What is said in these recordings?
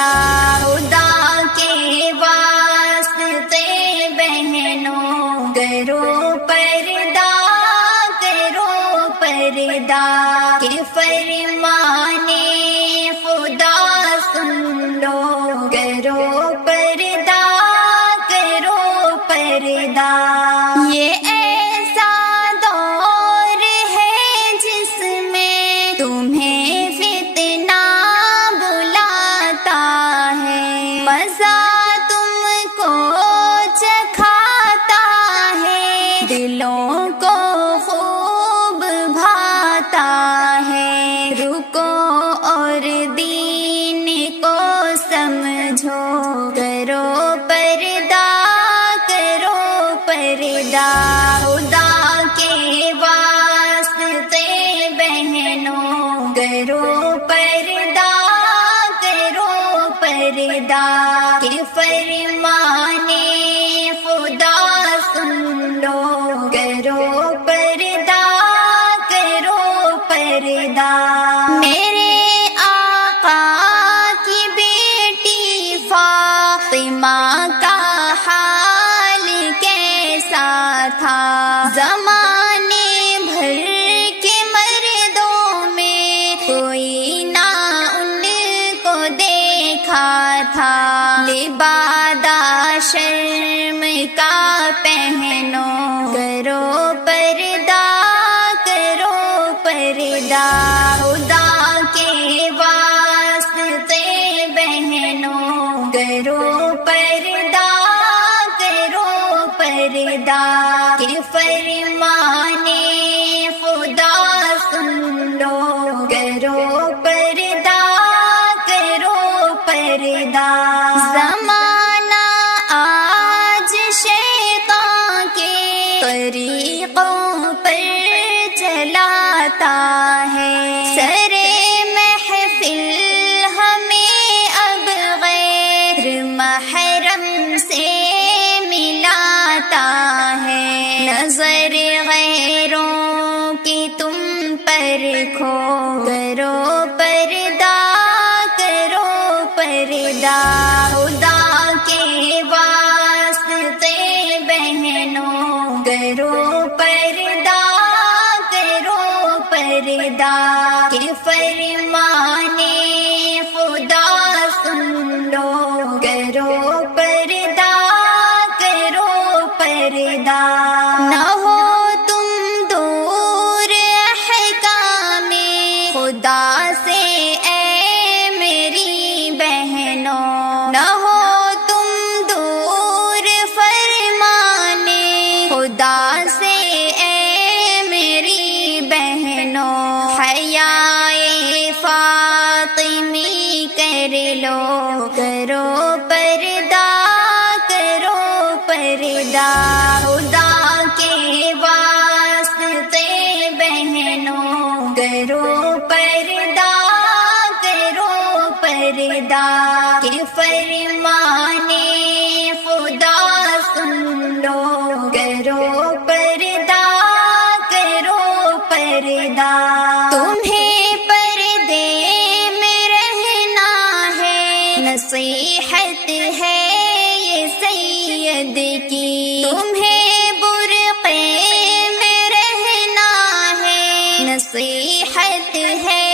پردہ خدا کے واسطے بہنوں کرو پردہ کہ فرمانے خدا سن لو کرو پردہ یہ ایسا دور ہے جس میں تمہیں فتنہ بلاتا ہے مزہ تم کو چکھاتا ہے دلوں کو خوب بھاتا ہے رکو اور دین کو سمجھو کرو پردہ خدا کے واسطے بہنوں کرو پردہ کہ فرمانے خدا سن لو کرو پردہ میرے آقا کی بیٹی فاطمہ کا حال کیسا تھا زمانے بھر کے مردوں میں کوئی نہ ان کو دیکھا تھا لبادہ شرم کا پہنو کرو پردہ خدا کے واسطے بہنوں کرو پردہ کہ فرمانے خدا سن لو کرو پردہ زمانہ آج شیطان کے طریقوں پر چلاتا ہے سرے محفل ہمیں اب غیر محرم سے ملاتا ہے نظر غیروں کی تم پر کھو کرو پردہ خدا کے واسطے بہنوں کرو پردہ کہ فرمانے خدا سن لو کرو پردہ نہ ہو تم دور احکام خدا سے اے میری بہنوں نہ ہو تم دور فرمانے خدا سے اے میری بہنوں حیائے فاطمی کر لو کرو پردہ خدا کے واسطے بہنوں کرو پردہ کہ فرمانے خدا سن لو کرو پردہ تمہیں پردے میں رہنا ہے نصیحت ہے یہ سید کی تمہیں برقعے میں رہنا ہے نصیحت ہے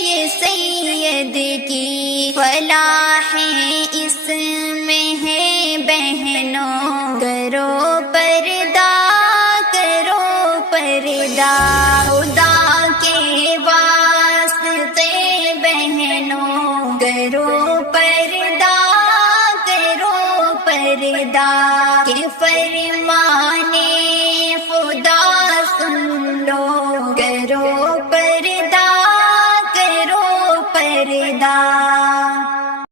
یہ سید کی فلاح اس میں ہے بہنوں کرو پردہ خدا کے واسطے بہنوں کرو پردہ